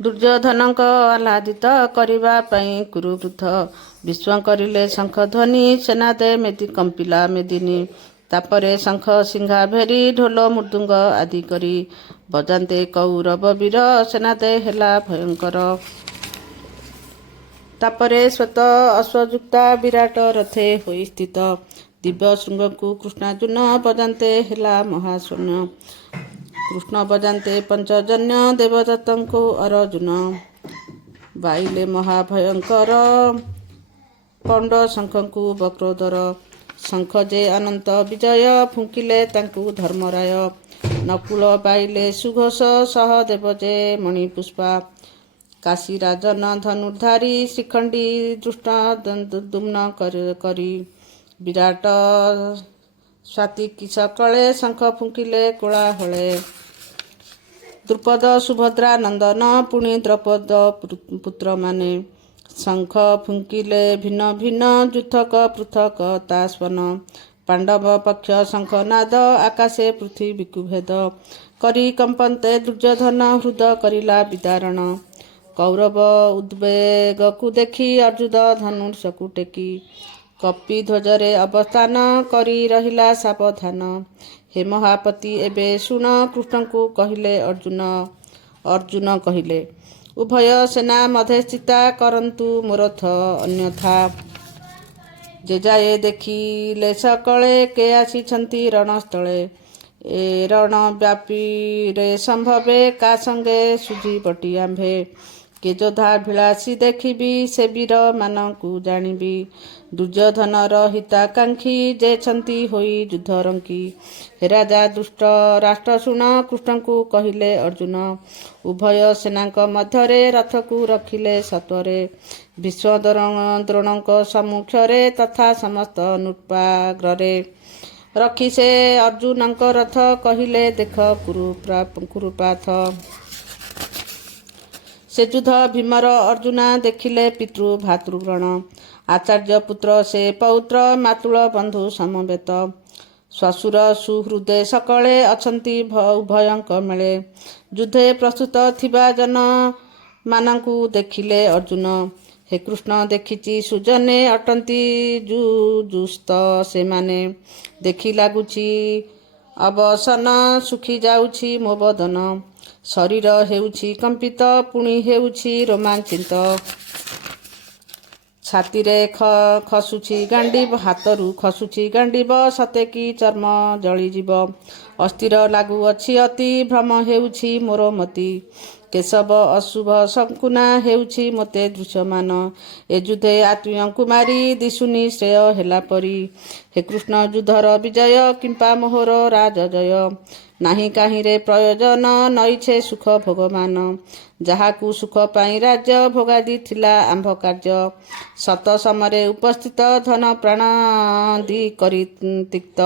ଦୁର୍ଯ୍ୟୋଧନଙ୍କ ଆହ୍ଲାଦିତ କରିବା ପାଇଁ କୁରୁବୃଦ୍ଧ ବିଶ୍ୱ କରିଲେ ଶଙ୍ଖ ଧ୍ୱନି ସେନା ଦେ ମେଦି କମ୍ପିଲା ମେଦିନୀ। ତାପରେ ଶଙ୍ଖ ସିଂହା ଭେରି ଢୋଲ ମୃଦୁଙ୍ଗ ଆଦି କରି ବଜାନ୍ତେ କୌରବ ବୀର ସେନା ଦେ ହେଲା ଭୟଙ୍କର। ତାପରେ ଶ୍ଵେତ ଅଶ୍ୱଯୁକ୍ତା ବିରାଟ ରଥେ ହୋଇ ସ୍ଥିତ ଦିବ୍ୟ ଶୃଙ୍ଗକୁ କୃଷ୍ଣାର୍ଜୁନ ବଜାନ୍ତେ ହେଲା ମହାଶୂନ୍ୟ। କୃଷ୍ଣ ବଜାନ୍ତେ ପଞ୍ଚଜନ୍ୟ ଦେବଦତ୍ତଙ୍କୁ ଅରଜୁନ ବାଇଲେ ମହାଭୟଙ୍କର ପଣ୍ଡ ଶଙ୍ଖଙ୍କୁ ବକ୍ରୋଦର। ଶଙ୍ଖ ଯେ ଅନନ୍ତ ବିଜୟ ଫୁଙ୍କିଲେ ତାଙ୍କୁ ଧର୍ମରାୟ। ନକୁଳ ବାଇଲେ ସୁଘୋଷ ସହଦେବ ଯେ ମଣିପୁଷ୍ପା। କାଶୀ ରାଜନ ଧନୁର୍ଧାରୀ ଶ୍ରୀଖଣ୍ଡୀ ଦୃଷ୍ଟ ଦୁମ୍ନ କରି ବିରାଟ ସ୍ୱାତି ସକଳେ ଶଙ୍ଖ ଫୁଙ୍କିଲେ କୋଳାହଳେ। ଦ୍ରୁପଦ ସୁଭଦ୍ରା ନନ୍ଦନ ପୁଣି ଦ୍ରୌପଦ ପୁତ୍ରମାନେ ଶଙ୍ଖ ଫୁଙ୍କିଲେ ଭିନ୍ନ ଭିନ୍ନ ଯୁଥକ ପୃଥକ ତା ସ୍ୱନ। ପାଣ୍ଡବ ପକ୍ଷ ଶଙ୍ଖନାଦ ଆକାଶେ ପୃଥିବୀକୁ ଭେଦ କରି କମ୍ପନ୍ତେ ଦୁର୍ଯ୍ୟୋଧନ ହୃଦ କରିଲା ବିଦାରଣ। କୌରବ ଉଦ୍ବେଗକୁ ଦେଖି ଅର୍ଜୁନ ଧନୁଷକୁ ଟେକି କପି ଧ୍ୱଜରେ ଅବସ୍ଥାନ କରି ରହିଲା ସାବଧାନ। ହେ ମହାପତି ଏବେ ଶୁଣ କୃଷ୍ଣଙ୍କୁ କହିଲେ ଅର୍ଜୁନ। ଅର୍ଜୁନ କହିଲେ ଉଭୟ ସେନା ମଧ୍ୟେ ଚିତା କରନ୍ତୁ ମୋରଥ ଅନ୍ୟଥା। ଯେଯାଏ ଦେଖିଲେ ସକଳେ କେ ଆସିଛନ୍ତି ରଣସ୍ଥଳେ। ଏ ରଣ ବ୍ୟାପୀରେ ସମ୍ଭବେ କା ସଙ୍ଗେ ସୁଝିବଟି ଆମ୍ଭେ। କେ ଯୋଦ୍ଧା ଭିଳାସୀ ଦେଖିବି ସେ ବୀର ମାନଙ୍କୁ ଜାଣିବି। ଦୁର୍ଯ୍ୟୋଧନର ହିତାକାଂକ୍ଷୀ ଯେଛନ୍ତି ହୋଇ ଯୁଦ୍ଧରଙ୍କୀ। ହେ ରାଜା ଦୁଷ୍ଟ ରାଷ୍ଟ୍ର ଶୁଣ କୃଷ୍ଣଙ୍କୁ କହିଲେ ଅର୍ଜୁନ। ଉଭୟ ସେନାଙ୍କ ମଧ୍ୟରେ ରଥକୁ ରଖିଲେ ସତ୍ୱରେ। ଭୀଷ୍ମ ଦ୍ରୋଣଙ୍କ ସମ୍ମୁଖରେ ତଥା ସମସ୍ତ ନୃପାଗ୍ରରେ ରଖି ସେ ଅର୍ଜୁନଙ୍କ ରଥ କହିଲେ ଦେଖ କୁରୁପାଥ। ସେ ଯୁଦ୍ଧ ଭୀମର ଅର୍ଜୁନା ଦେଖିଲେ ପିତୃ ଭାତୃଗଣ। ଆଚାର୍ଯ୍ୟ ପୁତ୍ର ସେ ପୌତ୍ର ମାତୁଳ ବନ୍ଧୁ ସମବେତ। ଶ୍ୱଶୁର ସୁହୃଦେ ସକଳେ ଅଛନ୍ତି ଉଭୟଙ୍କ ମେଳେ। ଯୁଦ୍ଧେ ପ୍ରସ୍ତୁତ ଥିବା ଜନ ମାନଙ୍କୁ ଦେଖିଲେ ଅର୍ଜୁନ। ହେ କୃଷ୍ଣ ଦେଖିଛି ସୁଜନେ ଅଟନ୍ତି ଯୁଯୁସ୍ତ ସେମାନେ। ଦେଖି ଲାଗୁଛି ଅବସନ ଶୁଖି ଯାଉଛି ମୋ ବଦନ। ଶରୀର ହେଉଛି କମ୍ପିତ ପୁଣି ହେଉଛି ରୋମାଞ୍ଚିତ। ଛାତିରେ ଖସୁଛି ଗାଣ୍ଡିବ ହାତରୁ ଖସୁଛି ଗାଣ୍ଡିବ ସତେକି ଚର୍ମ ଜଳିଯିବ। ଅସ୍ଥିର ଲାଗୁଅଛି ଅତି ଭ୍ରମ ହେଉଛି ମୋର ମତି। କେଶବ ଅଶୁଭ ଶଙ୍କୁନା ହେଉଛି ମୋତେ ଦୃଶ୍ୟମାନ। ଏ ଯୁଦ୍ଧେ ଆତ୍ମୀୟଙ୍କୁ ମାରି ଦିଶୁନି ଶ୍ରେୟ ହେଲା ପରି। ହେ କୃଷ୍ଣ ଯୁଦ୍ଧର ବିଜୟ କିମ୍ପା ମୋହର ରାଜଜୟ। ନାହିଁ କାହିଁରେ ପ୍ରୟୋଜନ ନଇଛେ ସୁଖ ଭୋଗମାନ। ଯାହାକୁ ସୁଖ ପାଇଁ ରାଜ୍ୟ ଭୋଗାଦି ଥିଲା ଆମ୍ଭ କାର୍ଯ୍ୟ। ଶତ ସମରେ ଉପସ୍ଥିତ ଧନ ପ୍ରାଣାଦି କରି ତିକ୍ତ।